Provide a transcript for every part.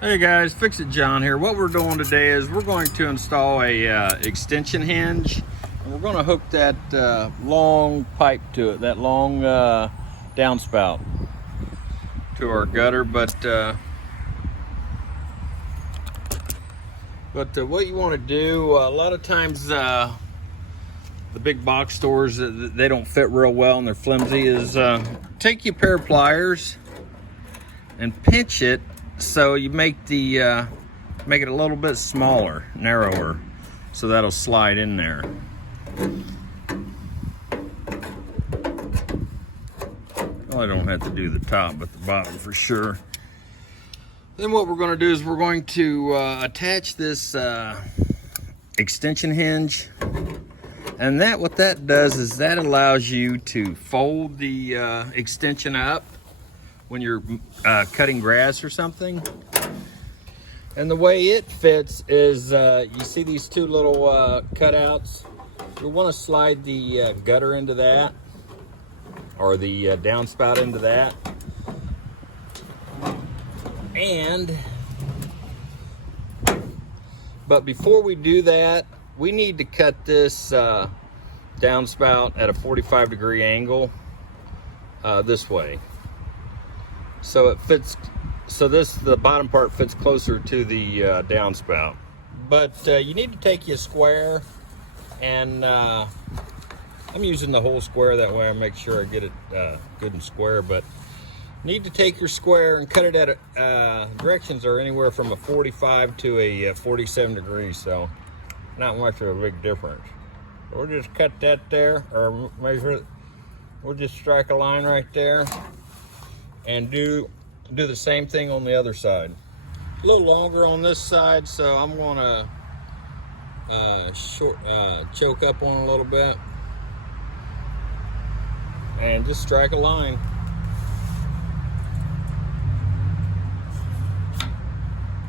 Hey guys, Fix It John here. What we're doing today is we're going to install a extension hinge, and we're going to hook that long pipe to it, that long downspout to our gutter. But what you want to do, a lot of times the big box stores, they don't fit real well and they're flimsy, is take your pair of pliers and pinch it so you make it a little bit smaller, narrower, so that'll slide in there. Well, I don't have to do the top, but the bottom for sure. Then what we're going to do is we're going to attach this extension hinge, and what that does is that allows you to fold the extension up when you're cutting grass or something. And the way it fits is you see these two little cutouts. You want to slide the gutter into that, or the downspout into that. But before we do that, we need to cut this downspout at a 45-degree angle this way. So it fits, the bottom part fits closer to the downspout. But you need to take your square, and I'm using the whole square, that way I make sure I get it good and square. But you need to take your square and cut it at directions are anywhere from a 45 to a 47 degrees, so not much of a big difference. We'll just cut that there, or measure it. We'll just strike a line right there and do the same thing on the other side. A little longer on this side, so I'm gonna choke up on it a little bit and just strike a line.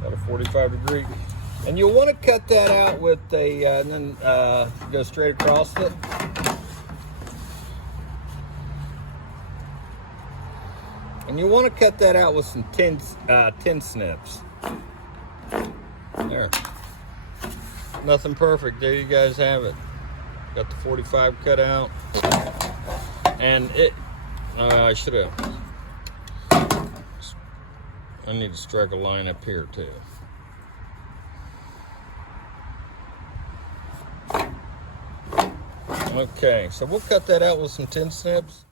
About a 45 degree. And you'll want to cut that out with and then go straight across it. And you want to cut that out with some tin snips. There. Nothing perfect. There you guys have it. Got the 45 cut out. And I need to strike a line up here too. Okay, so we'll cut that out with some tin snips.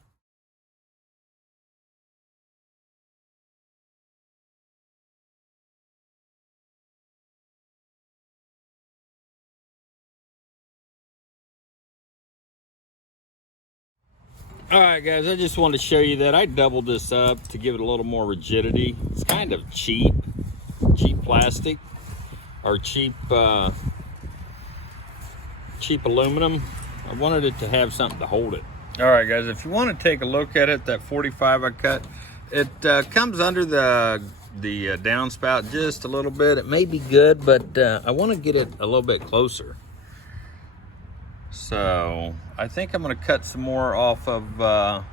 All right, guys, I just wanted to show you that I doubled this up to give it a little more rigidity. It's kind of cheap plastic, or cheap aluminum. I wanted it to have something to hold it. All right, guys, if you want to take a look at it, that 45 I cut, it comes under the downspout just a little bit. It may be good, but I want to get it a little bit closer. So I think I'm going to cut some more off of the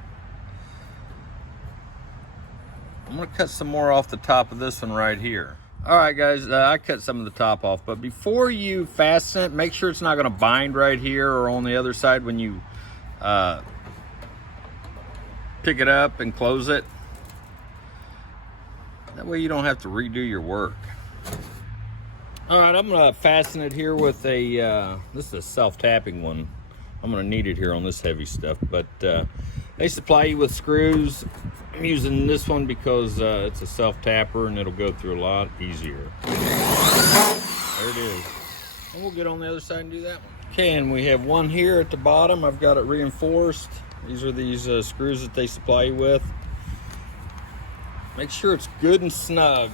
top of this one right here. All right, guys, I cut some of the top off, but before you fasten it, make sure it's not going to bind right here or on the other side when you pick it up and close it. That way you don't have to redo your work. All right, I'm gonna fasten it here with this is a self-tapping one. I'm gonna need it here on this heavy stuff, but they supply you with screws. I'm using this one because it's a self-tapper and it'll go through a lot easier. There it is. And we'll get on the other side and do that one. Okay, and we have one here at the bottom. I've got it reinforced. These are these screws that they supply you with. Make sure it's good and snug.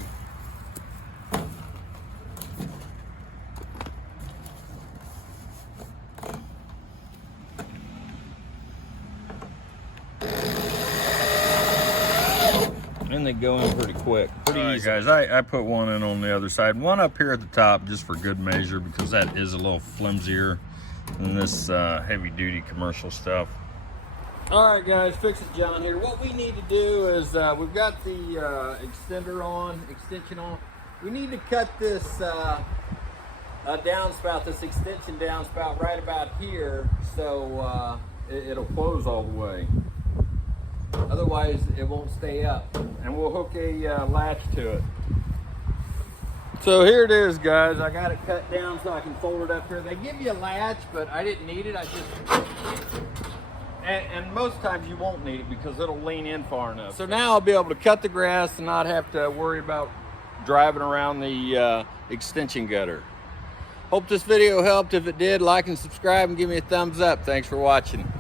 And they go in pretty quick, pretty easy. Guys, I put one in on the other side, one up here at the top just for good measure, because that is a little flimsier than this heavy duty commercial stuff. All right, guys, Fix It John here. What we need to do is we've got the extension on. We need to cut this downspout, this extension downspout right about here, so it'll close all the way. Otherwise, it won't stay up. And we'll hook a latch to it. So here it is, guys. I got it cut down so I can fold it up here. They give you a latch, but I didn't need it. I just, and most times you won't need it because it'll lean in far enough. So now I'll be able to cut the grass and not have to worry about driving around the extension gutter. Hope this video helped. If it did, like and subscribe and give me a thumbs up. Thanks for watching.